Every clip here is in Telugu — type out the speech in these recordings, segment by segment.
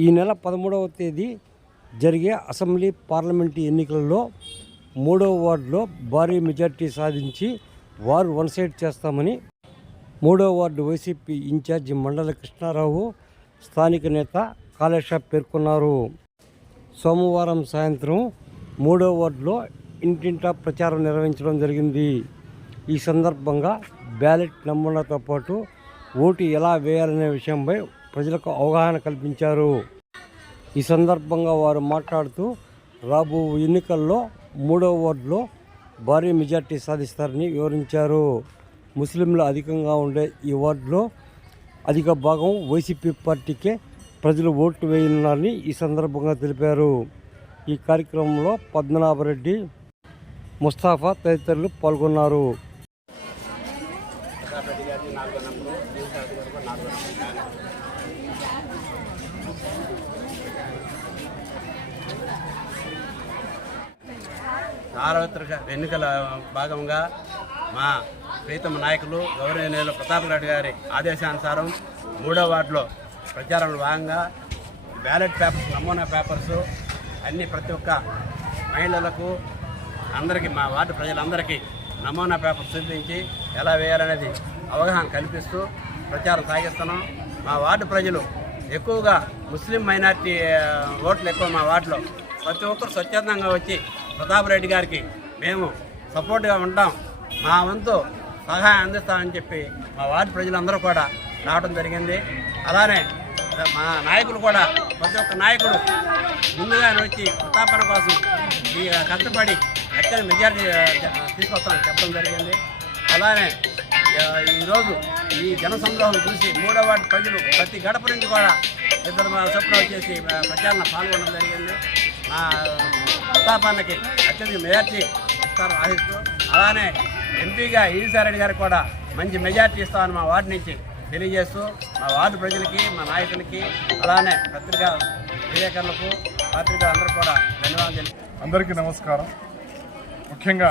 ఈ నెల పదమూడవ తేదీ జరిగే అసెంబ్లీ పార్లమెంటు ఎన్నికల్లో మూడవ వార్డులో భారీ మెజార్టీ సాధించి వారు వన్ సైడ్ చేస్తామని మూడవ వార్డు వైసీపీ ఇన్ఛార్జి మండల కృష్ణారావు స్థానిక నేత కాళేశ పేర్కొన్నారు. సోమవారం సాయంత్రం మూడవ వార్డులో ఇంటింటా ప్రచారం నిర్వహించడం జరిగింది. ఈ సందర్భంగా బ్యాలెట్ నమూనాతో పాటు ఓటు ఎలా వేయాలనే విషయంపై ప్రజలకు అవగాహన కల్పించారు. ఈ సందర్భంగా వారు మాట్లాడుతూ రాబో ఎన్నికల్లో మూడవ వార్డులో భారీ మెజార్టీ సాధిస్తారని వివరించారు. ముస్లింలు అధికంగా ఉండే ఈ వార్డులో అధిక భాగం వైసీపీ పార్టీకే ప్రజలు ఓట్లు వేయనున్నారని ఈ సందర్భంగా తెలిపారు. ఈ కార్యక్రమంలో పద్మనాభరెడ్డి ముస్తాఫా తదితరులు పాల్గొన్నారు. సార్వత్రిక ఎన్నికల భాగంగా మా ప్రీతమ నాయకులు గౌరవనీయులు ప్రతాప్ రెడ్డి గారి ఆదేశానుసారం మూడో వార్డులో ప్రచారంలో భాగంగా బ్యాలెట్ పేపర్స్ నమూనా పేపర్స్ అన్ని ప్రతి ఒక్క మహిళలకు అందరికీ మా వార్డు ప్రజలందరికీ నమూనా పేపర్స్ చూపించి ఎలా వేయాలనేది అవగాహన కల్పిస్తూ ప్రచారం సాగిస్తున్నాం. మా వార్డు ప్రజలు ఎక్కువగా ముస్లిం మైనార్టీ ఓట్లు ఎక్కువ మా వార్డులో. ప్రతి ఒక్కరు స్వచ్ఛందంగా వచ్చి ప్రతాప్ రెడ్డి గారికి మేము సపోర్ట్గా ఉంటాం. మా వంతు సహాయం అందిస్తామని చెప్పి మా వార్డు ప్రజలందరూ కూడా రావడం జరిగింది. అలానే మా నాయకులు కూడా ప్రతి ఒక్క నాయకుడు ముందుగానే వచ్చి ప్రతాపన కోసం కష్టపడి అత్యంత మెజార్టీ తీసుకొస్తామని చెప్పడం జరిగింది. అలానే ఈరోజు ఈ జనసంద్రోహం చూసి మూడో ప్రజలు ప్రతి గడప నుంచి కూడా ఇద్దరు మా చొప్పున వచ్చేసి ఆ, ప్రచారంలో పాల్గొనడం జరిగింది. మా ప్రతాపానికి అత్యధిక మెజార్టీ ఇస్తారు ఆశిస్తూ అలానే ఎంపీగా ఈసారెడ్డి గారికి కూడా మంచి మెజార్టీ ఇస్తామని మా వార్డు నుంచి తెలియజేస్తూ మా వార్డు ప్రజలకి మా నాయకులకి అలానే పత్రికా విలేకరులకు పత్రికా అందరూ కూడా ధన్యవాదాలు అందరికీ నమస్కారం. ముఖ్యంగా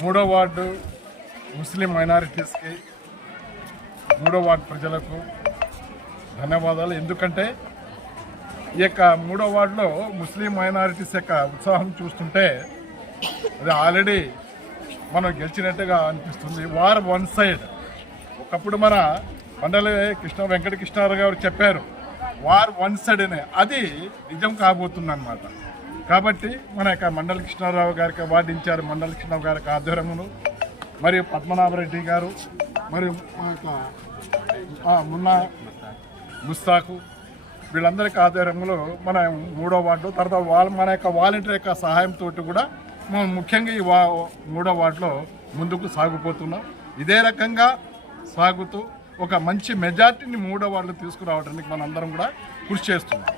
మూడో వార్డు ముస్లిం మైనారిటీస్కి మూడో వార్డు ప్రజలకు ధన్యవాదాలు. ఎందుకంటే ఈ యొక్క మూడో వార్డులో ముస్లిం మైనారిటీస్ యొక్క ఉత్సాహం చూస్తుంటే అది ఆల్రెడీ మనం గెలిచినట్టుగా అనిపిస్తుంది. War one side. ఒకప్పుడు మన మండలి కృష్ణ వెంకట కృష్ణారావు గారు చెప్పారు వార్ వన్ సైడ్ అనే. అది నిజం కాబోతుంది అనమాట కాబట్టి మన యొక్క మండల కృష్ణారావు గారికి వార్డు ఇన్ఛార్జ్ మండల కృష్ణారావు గారికి ఆధ్వర్యమును మరియు పద్మనాభరెడ్డి గారు మరియు మా యొక్క మున్నా ముస్తాకు వీళ్ళందరికీ ఆధ్వర్యంలో మన మూడో వార్డు తర్వాత వాళ్ళ మన యొక్క వాలంటీర్ యొక్క సహాయంతో కూడా మనం ముఖ్యంగా ఈ వా మూడో వార్డులో ముందుకు సాగిపోతున్నాం. ఇదే రకంగా సాగుతూ ఒక మంచి మెజార్టీని మూడో వార్డులో తీసుకురావడానికి మనందరం కూడా కృషి చేస్తున్నాం.